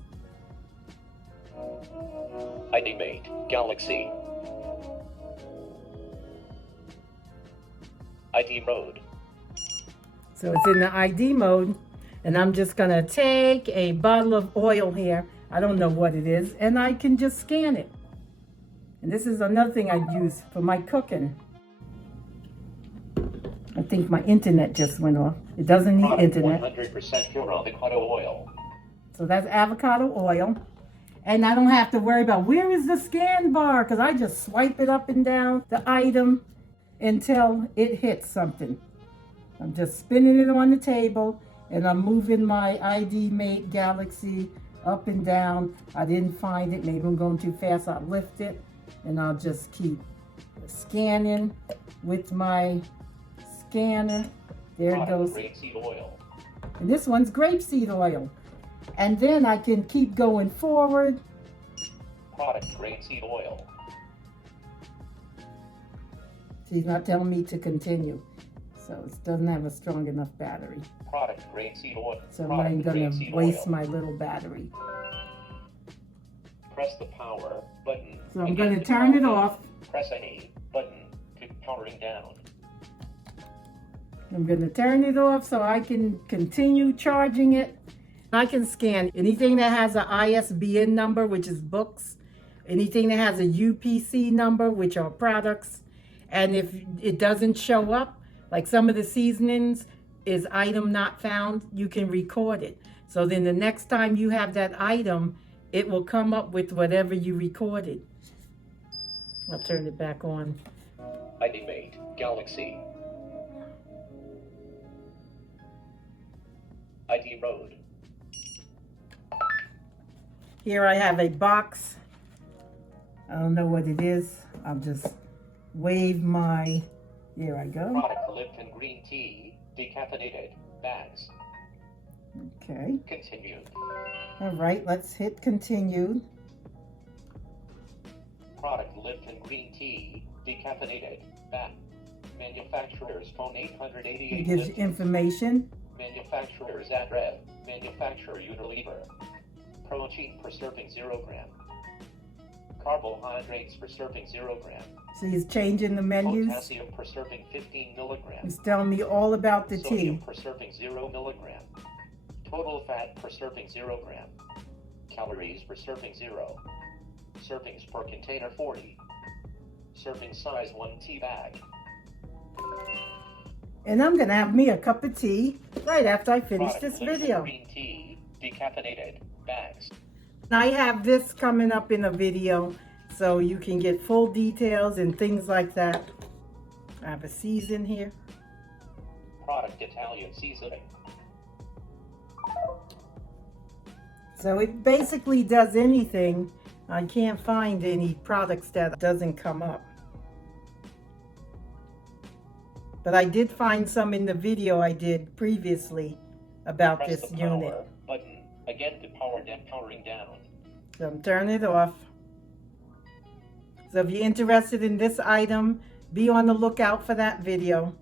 ID Mate, Galaxy. ID mode. So it's in the ID mode. And I'm just gonna take a bottle of oil here. I don't know what it is. And I can just scan it. And this is another thing I use for my cooking. I think my internet just went off. It doesn't need internet. 100% pure avocado oil. So that's avocado oil. And I don't have to worry about where is the scan bar, because I just swipe it up and down the item until it hits something. I'm just spinning it on the table and I'm moving my ID Mate Galaxy up and down. I didn't find it. Maybe I'm going too fast. I'll lift it and I'll just keep scanning with my scanner. There it goes. Grapeseed oil. And this one's grapeseed oil. And then I can keep going forward. Product grapeseed oil. She's not telling me to continue. So it doesn't have a strong enough battery. Product grapeseed oil. So I'm going to waste my little battery. Press the power button. So I'm going to turn it off. Press any button to powering down. I'm going to turn it off so I can continue charging it. I can scan anything that has an ISBN number, which is books, anything that has a UPC number, which are products. And if it doesn't show up, like some of the seasonings is item not found, you can record it. So then the next time you have that item, it will come up with whatever you recorded. I'll turn it back on. ID Mate, Galaxy. ID mode. Here I have a box. I don't know what it is. I'll just wave my, here I go. Product Lipton green tea, decaffeinated, bags. Okay. Continue. All right, let's hit continue. Product Lipton green tea, decaffeinated, bag. Manufacturer's phone 888. It gives you information. Manufacturer's address. Manufacturer Unilever. Protein per serving 0 gram. Carbohydrates per serving 0 gram. So he's changing the menus. Potassium per serving 15 milligrams. He's telling me all about the Sodium tea. per serving 0 milligram. Total fat per serving 0 gram. Calories per serving 0. Servings per container 40. Serving size 1 tea bag. And I'm gonna have me a cup of tea right after I finish Product this Lipton video. green tea, decaffeinated, bags. I have this coming up in a video so you can get full details and things like that. I have a season here. Product Italian seasoning. So it basically does anything. I can't find any products that doesn't come up. But I did find some in the video I did previously about Press this the unit. power button again to powering down. So I'm turning it off. So if you're interested in this item, be on the lookout for that video.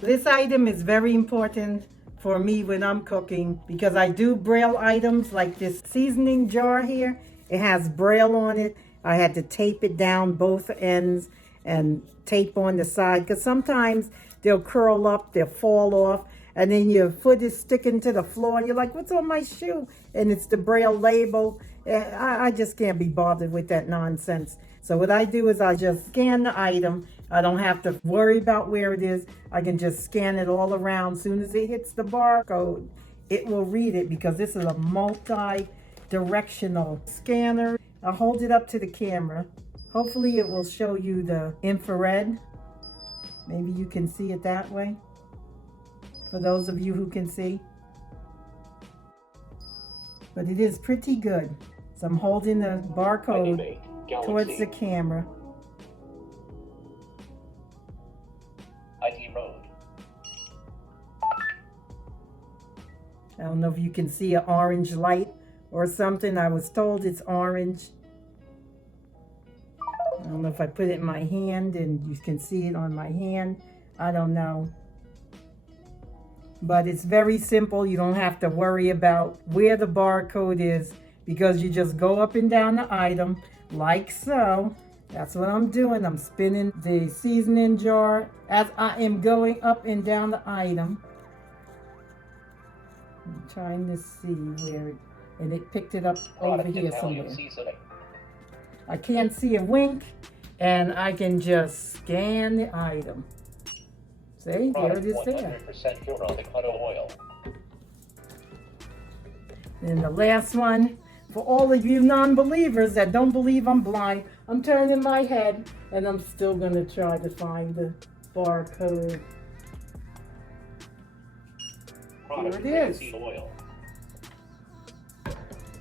This item is very important for me when I'm cooking because I do braille items like this seasoning jar here. It has braille on it. I had to tape it down both ends and tape on the side, because sometimes they'll curl up, they'll fall off, and then your foot is sticking to the floor and you're like, what's on my shoe? And it's the Braille label. I just can't be bothered with that nonsense. So what I do is I just scan the item. I don't have to worry about where it is. I can just scan it all around. As soon as it hits the barcode, it will read it, because this is a multi-directional scanner. I'll hold it up to the camera. Hopefully it will show you the infrared. Maybe you can see it that way, for those of you who can see. But it is pretty good. So I'm holding the barcode towards the camera. ID mode. I don't know if you can see an orange light or something. I was told it's orange. I don't know if I put it in my hand and you can see it on my hand. I don't know. But it's very simple. You don't have to worry about where the barcode is, because you just go up and down the item like so. That's what I'm doing. I'm spinning the seasoning jar as I am going up and down the item. I'm trying to see where and it picked it up over here somewhere. I can't see a wink, and I can just scan the item. See, there it is there. 100% pure avocado oil. And the last one, for all of you non-believers that don't believe I'm blind, I'm turning my head and I'm still gonna try to find the barcode. Here it is. Oil.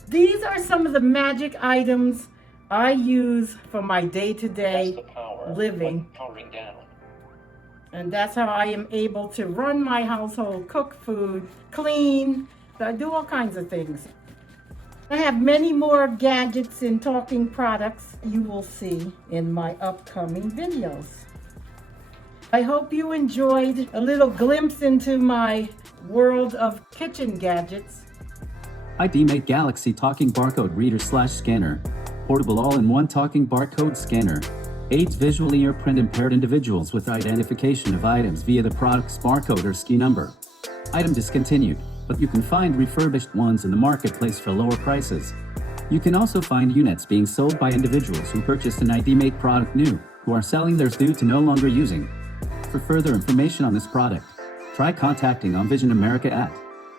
These are some of the magic items I use for my day-to-day living. Powering down. And that's how I am able to run my household, cook food, clean, I do all kinds of things. I have many more gadgets and talking products you will see in my upcoming videos. I hope you enjoyed a little glimpse into my world of kitchen gadgets. IDMate Galaxy Talking Barcode Reader / Scanner. Portable all-in-one talking barcode scanner. Aids visually or print-impaired individuals with identification of items via the product's barcode or SKU number. Item discontinued, but you can find refurbished ones in the marketplace for lower prices. You can also find units being sold by individuals who purchased an IDMate product new, who are selling theirs due to no longer using. For further information on this product, try contacting Vision America at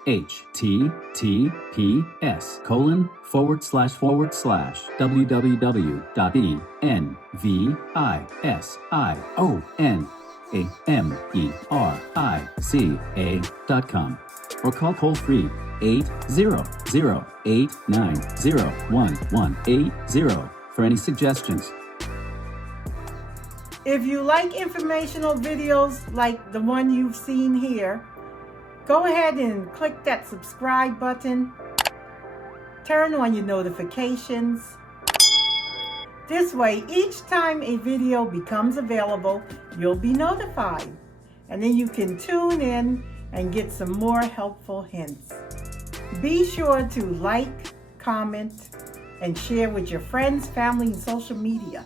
https://www.envisionamerica.com or call toll-free 800-890-1180 for any suggestions. If you like informational videos like the one you've seen here, go ahead and click that subscribe button. Turn on your notifications. This way, each time a video becomes available, you'll be notified. And then you can tune in and get some more helpful hints. Be sure to like, comment, and share with your friends, family, and social media.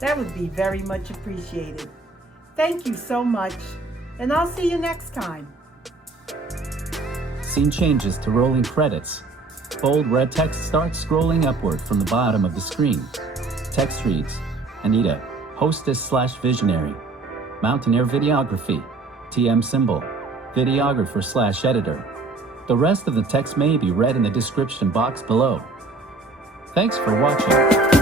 That would be very much appreciated. Thank you so much, and I'll see you next time. Scene changes to rolling credits. Bold red text starts scrolling upward from the bottom of the screen. Text reads, Anita, hostess/visionary. Mountaineer videography. TM symbol. Videographer/editor. The rest of the text may be read in the description box below. Thanks for watching.